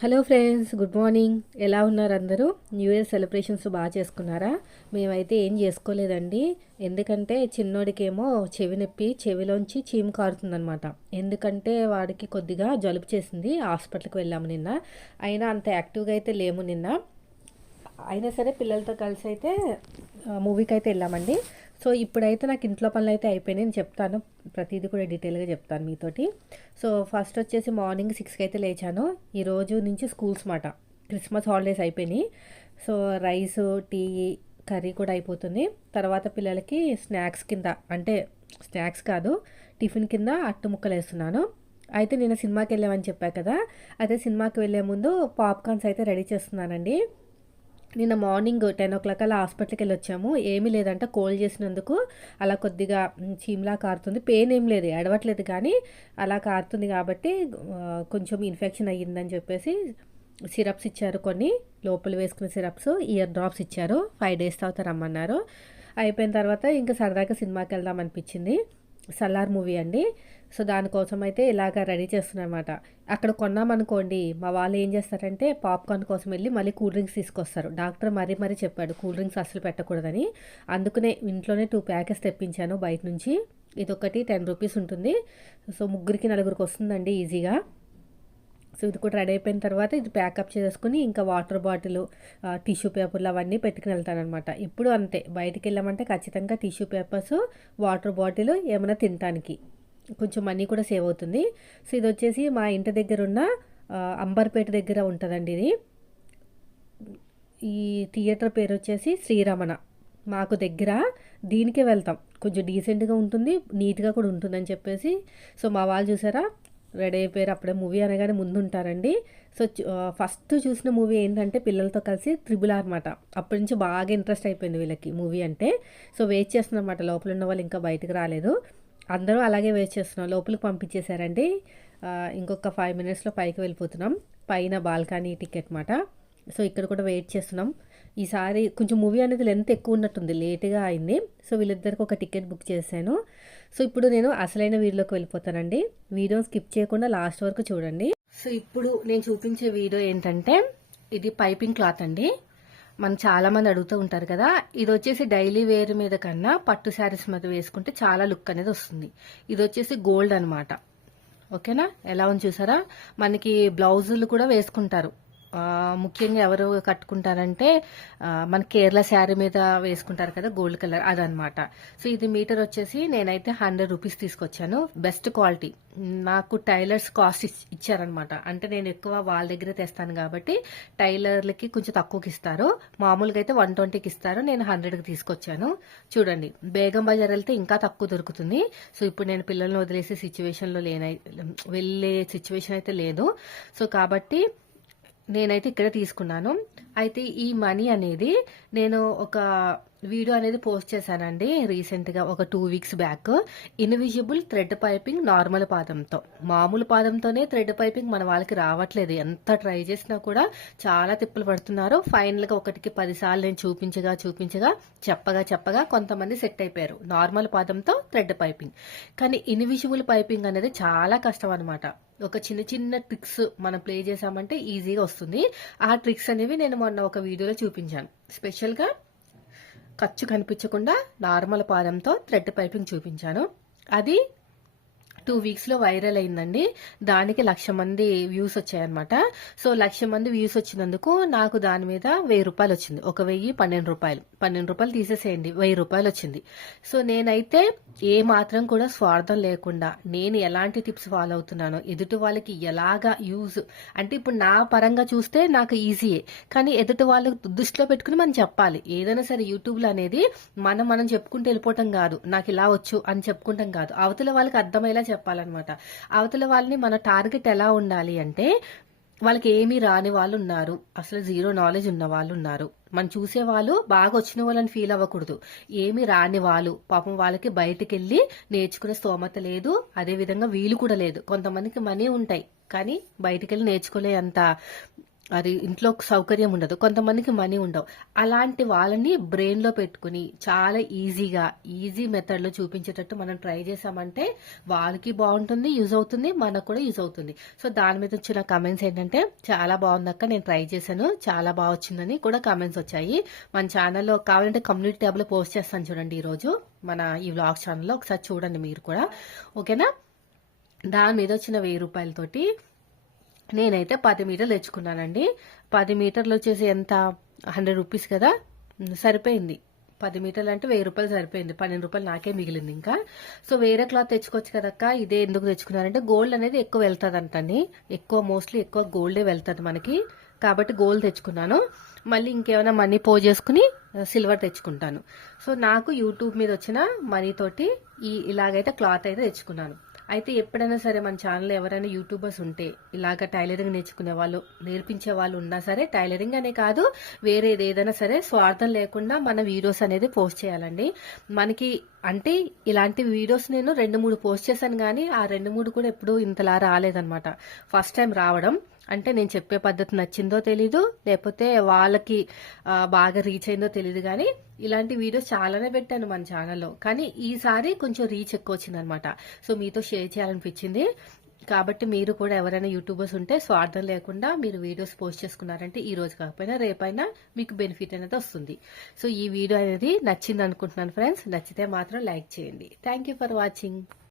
Hello friends good morning. ఎలా ఉన్నారు అందరూ? న్యూ ఇయర్ సెలబ్రేషన్స్ బాగా చేసుకున్నారా? మేమైతే ఏం చేసుకోలేదండి. ఎందుకంటే చిన్నోడికేమో చెవి నొప్పి చెవిలోంచి చీము కారుతుందనమాట ఎందుకంటే వాడికి కొద్దిగా జలుబు చేసింది హాస్పిటల్కి వెళ్ళాము నిన్న. అయినా అంత యాక్టివ్గా అయితే లేము నిన్న. అయినా సరే పిల్లలతో కలిసి అయితే మూవీకి అయితే వెళ్ళామండి. సో ఇప్పుడైతే నాకు ఇంట్లో పనులు అయితే అయిపోయినాయి. నేను చెప్తాను. ప్రతిదీ కూడా డీటెయిల్గా చెప్తాను మీతోటి. సో ఫస్ట్ వచ్చేసి మార్నింగ్ సిక్స్కి అయితే లేచాను. ఈరోజు నుంచి స్కూల్స్ మాట. క్రిస్మస్ హాలిడేస్ అయిపోయినాయి. సో రైస్ టీ కర్రీ కూడా అయిపోతుంది. తర్వాత పిల్లలకి స్నాక్స్ కింద అంటే స్నాక్స్ కాదు టిఫిన్ కింద అట్టు ముక్కలు వేస్తున్నాను. అయితే నేను సినిమాకి వెళ్ళామని చెప్పా కదా. అయితే సినిమాకి వెళ్ళే ముందు పాప్కార్న్స్ అయితే రెడీ చేస్తున్నానండి. నిన్న మార్నింగ్ టెన్ ఓ క్లాక్ అలా హాస్పిటల్కి వెళ్ళి వచ్చాము. ఏమీ లేదంటే కోల్డ్ చేసినందుకు అలా కొద్దిగా చీమ్లా కారుతుంది. పెయిన్ ఏం లేదు ఎడవట్లేదు కానీ అలా కారుతుంది కాబట్టి కొంచెం ఇన్ఫెక్షన్ అయ్యిందని చెప్పేసి సిరప్స్ ఇచ్చారు కొన్ని. లోపల వేసుకునే సిరప్స్ ఇయర్ డ్రాప్స్ ఇచ్చారు. ఫైవ్ డేస్ తర్వాత రమ్మన్నారు. అయిపోయిన తర్వాత ఇంకా సరదాగా సినిమాకి వెళ్దాం అనిపించింది. సలార్ మూవీ అండి. సో దానికోసం అయితే ఇలాగ రెడీ చేస్తున్నారన్నమాట. అక్కడ కొన్నామనుకోండి మా వాళ్ళు ఏం చేస్తారంటే పాప్కార్న్ కోసం వెళ్ళి మళ్ళీ కూల్ డ్రింక్స్ తీసుకొస్తారు. డాక్టర్ మరీ మరీ చెప్పాడు కూల్ డ్రింక్స్ అసలు పెట్టకూడదని. అందుకనే ఇంట్లోనే టూ ప్యాకెట్స్ తెప్పించాను బయట నుంచి. ఇదొకటి టెన్ రూపీస్ ఉంటుంది. సో ముగ్గురికి నలుగురికి వస్తుందండి ఈజీగా. సో ఇది కూడా రెడీ అయిపోయిన తర్వాత ఇది ప్యాకప్ చేసుకుని ఇంకా వాటర్ బాటిల్ టిష్యూ పేపర్లు అవన్నీ పెట్టుకుని వెళ్తానమాట ఇప్పుడు అంతే. బయటికి వెళ్ళామంటే ఖచ్చితంగా టిష్యూ పేపర్స్ వాటర్ బాటిల్ ఏమైనా తినటానికి కొంచెం మనీ కూడా సేవ్ అవుతుంది. సో ఇది వచ్చేసి మా ఇంటి దగ్గర ఉన్న అంబర్పేట దగ్గర ఉంటుందండి ఇది. ఈ థియేటర్ పేరు వచ్చేసి శ్రీరమణ. మాకు దగ్గర దీనికే వెళ్తాం. కొంచెం డీసెంట్గా ఉంటుంది నీట్గా కూడా ఉంటుందని చెప్పేసి. సో మా వాళ్ళు చూసారా? రెడీ అయిపోయారు అప్పుడే మూవీ అనగానే ముందు ఉంటారండి సో ఫస్ట్ చూసిన మూవీ ఏంటంటే పిల్లలతో కలిసి త్రిబుల్ అనమాట అప్పటి నుంచి బాగా ఇంట్రెస్ట్ అయిపోయింది వీళ్ళకి మూవీ అంటే. సో వెయిట్ చేస్తున్నారన్నమాట. లోపల ఉన్న వాళ్ళు ఇంకా బయటకు రాలేదు. అందరూ అలాగే వెయిట్ చేస్తున్నాం లోపలికి పంపించేశారండి. ఇంకొక ఫైవ్ మినిట్స్లో పైకి వెళ్ళిపోతున్నాం. పైన బాల్కనీ టికెట్ మాట. సో ఇక్కడ కూడా వెయిట్ చేస్తున్నాం. ఈసారి కొంచెం మూవీ అనేది లెంత్ ఎక్కువ ఉన్నట్టుంది. లేట్గా అయింది. సో వీళ్ళిద్దరికి ఒక టికెట్ బుక్ చేశాను. సో ఇప్పుడు నేను అసలైన వీడియోలోకి వెళ్ళిపోతానండి. వీడియో స్కిప్ చేయకుండా లాస్ట్ వరకు చూడండి. సో ఇప్పుడు నేను చూపించే వీడియో ఏంటంటే ఇది పైపింగ్ క్లాత్ అండి. మనం చాలామంది అడుగుతూ ఉంటారు కదా ఇది వచ్చేసి డైలీ వేర్ మీద కన్నా పట్టు శారీస్ మీద వేసుకుంటే చాలా లుక్ అనేది వస్తుంది. ఇది వచ్చేసి గోల్డ్ అనమాట ఓకేనా? ఎలా ఉంది చూసారా? మనకి బ్లౌజులు కూడా వేసుకుంటారు. ముఖ్యంగా ఎవరు కట్టుకుంటారంటే మన కేరళ శారీ మీద వేసుకుంటారు కదా గోల్డ్ కలర్ అదనమాట సో ఇది మీటర్ వచ్చేసి నేనైతే హండ్రెడ్ రూపీస్ తీసుకొచ్చాను. Best quality. నాకు టైలర్స్ కాస్ట్ ఇచ్- ఇచ్చారనమాట అంటే నేను ఎక్కువ వాళ్ళ దగ్గర తెస్తాను కాబట్టి టైలర్లకి కొంచెం తక్కువకి ఇస్తారు. మామూలుగా అయితే వన్ ట్వంటీకి ఇస్తారు. నేను హండ్రెడ్కి తీసుకొచ్చాను. చూడండి బేగం బజార్ వెళ్తే ఇంకా తక్కువ దొరుకుతుంది. సో ఇప్పుడు నేను పిల్లల్ని వదిలేసే సిచ్యువేషన్లో లేనై వెళ్ళే సిచ్యువేషన్ అయితే లేదు. సో కాబట్టి నేనైతే ఇక్కడ తీసుకున్నాను. అయితే ఈ మనీ అనేది నేను ఒక వీడియో అనేది పోస్ట్ చేశానండి రీసెంట్గా ఒక two weeks back. Invisible thread piping normal పాదంతో. మామూలు పాదంతోనే థ్రెడ్ పైపింగ్ మన వాళ్ళకి రావట్లేదు. ఎంత ట్రై చేసినా కూడా చాలా తిప్పలు పడుతున్నారు. ఫైనల్గా ఒకటికి పదిసార్లు నేను చూపించగా చూపించగా చెప్పగా చెప్పగా కొంతమంది సెట్ అయిపోయారు. నార్మల్ పాదంతో థ్రెడ్ పైపింగ్. కానీ ఇన్విజిబుల్ పైపింగ్ అనేది చాలా కష్టం అనమాట ఒక చిన్న చిన్న ట్రిక్స్ మనం ప్లే చేసామంటే ఈజీగా వస్తుంది. ఆ ట్రిక్స్ అనేవి నేను మొన్న ఒక వీడియోలో చూపించాను. స్పెషల్గా ఖర్చు కనిపించకుండా నార్మల్ పాదంతో థ్రెడ్ పైపింగ్ చూపించాను. అది టూ వీక్స్లో వైరల్ అయిందండి. దానికి లక్ష మంది వ్యూస్ వచ్చాయన్నమాట. సో లక్ష మంది వ్యూస్ వచ్చినందుకు నాకు దాని మీద వెయ్యి రూపాయలు వచ్చింది. ఒక వెయ్యి పన్నెండు రూపాయలు. పన్నెండు రూపాయలు తీసేసేయండి. వెయ్యి రూపాయలు వచ్చింది. సో నేనైతే ఏ మాత్రం కూడా స్వార్థం లేకుండా నేను ఎలాంటి టిప్స్ ఫాలో అవుతున్నానో ఎదుటి వాళ్ళకి ఎలాగా యూజ్ అంటే ఇప్పుడు నా పరంగా చూస్తే నాకు ఈజీయే. కానీ ఎదుటి వాళ్ళకి దృష్టిలో పెట్టుకుని మనం చెప్పాలి. ఏదైనా సరే యూట్యూబ్లో అనేది మనం మనం చెప్పుకుంటూ వెళ్ళిపోవటం కాదు. నాకు ఇలా వచ్చు అని చెప్పుకుంటాం కాదు. అవతల వాళ్ళకి అర్థమయ్యేలా చెప్పాలన్నమాట. అవతల వాళ్ళని మన టార్గెట్ ఎలా ఉండాలి అంటే వాళ్ళకి ఏమీ రాని వాళ్ళు ఉన్నారు. అసలు జీరో నాలెడ్జ్ ఉన్న వాళ్ళు ఉన్నారు. మనం చూసే వాళ్ళు బాగా వచ్చిన వాళ్ళని ఫీల్ అవ్వకూడదు. ఏమీ రాని వాళ్ళు. పాపం వాళ్ళకి బయటికి వెళ్ళి నేర్చుకునే స్తోమత లేదు. అదే విధంగా వీలు కూడా లేదు. కొంతమందికి మనీ ఉంటాయి. కానీ బయటికి వెళ్ళి నేర్చుకునే అంత అది ఇంట్లో సౌకర్యం ఉండదు. కొంతమందికి మనీ ఉండవు. అలాంటి వాళ్ళని బ్రెయిన్లో పెట్టుకుని చాలా ఈజీగా ఈజీ మెథడ్లో చూపించేటట్టు మనం ట్రై చేసామంటే వాళ్ళకి బాగుంటుంది యూజ్ అవుతుంది మనకు కూడా యూజ్ అవుతుంది. సో దాని మీద వచ్చిన కమెంట్స్ ఏంటంటే చాలా బాగుందక్క నేను ట్రై చేశాను చాలా బాగా వచ్చిందని కూడా కమెంట్స్ వచ్చాయి. మన ఛానల్లో కావాలంటే కమ్యూనిటీ ట్యాబ్లో పోస్ట్ చేస్తాను చూడండి ఈరోజు. మన ఈ వ్లాగ్ ఛానల్లో ఒకసారి చూడండి మీరు కూడా. ఓకేనా దాని మీద వచ్చిన వెయ్యి రూపాయలతోటి నేనైతే పది మీటర్లు తెచ్చుకున్నానండి. పది మీటర్లు వచ్చేసి ఎంత? హండ్రెడ్ రూపీస్ కదా? సరిపోయింది. పది మీటర్లు అంటే వెయ్యి రూపాయలు సరిపోయింది. పన్నెండు రూపాయలు నాకే మిగిలింది ఇంకా. సో వేరే క్లాత్ తెచ్చుకోవచ్చు కదక్క? ఇదే ఎందుకు తెచ్చుకున్నారంటే గోల్డ్ అనేది ఎక్కువ వెళ్తుంది అంటండి ఎక్కువ మోస్ట్లీ ఎక్కువ గోల్డే వెళ్తుంది మనకి. కాబట్టి గోల్డ్ తెచ్చుకున్నాను. మళ్ళీ ఇంకేమైనా మనీ పో చేసుకుని సిల్వర్ తెచ్చుకుంటాను. సో నాకు యూట్యూబ్ మీద వచ్చిన మనీ తోటి ఈ ఇలాగైతే క్లాత్ అయితే తెచ్చుకున్నాను. అయితే ఎప్పుడైనా సరే మన ఛానల్ ఎవరైనా యూట్యూబర్స్ ఉంటే ఇలాగ టైలరింగ్ నేర్చుకునే వాళ్ళు నేర్పించే వాళ్ళు ఉన్నా సరే టైలరింగ్ అనే కాదు వేరేది ఏదైనా సరే స్వార్థం లేకుండా మన వీడియోస్ అనేది పోస్ట్ చేయాలండి. మనకి అంటే ఇలాంటి వీడియోస్ నేను రెండు మూడు పోస్ట్ చేశాను కానీ ఆ రెండు మూడు కూడా ఎప్పుడూ ఇంతలా రాలేదనమాట ఫస్ట్ టైం రావడం. అంటే నేను చెప్పే పద్ధతి నచ్చిందో తెలీదు లేకపోతే వాళ్ళకి బాగా రీచ్ అయిందో తెలియదు కానీ ఇలాంటి వీడియోస్ చాలానే పెట్టాను మన ఛానల్లో కానీ ఈసారి కొంచెం రీచ్ ఎక్కువ వచ్చిందనమాట. సో మీతో షేర్ చేయాలనిపించింది. కాబట్టి మీరు కూడా ఎవరైనా యూట్యూబర్స్ ఉంటే స్వార్థం లేకుండా మీరు వీడియోస్ పోస్ట్ చేసుకున్నారంటే ఈ రోజు కాకపోయినా రేపైనా మీకు బెనిఫిట్ అనేది వస్తుంది. సో ఈ వీడియో అనేది నచ్చింది అనుకుంటున్నాను ఫ్రెండ్స్ నచ్చితే మాత్రం లైక్ చేయండి. Thank you for watching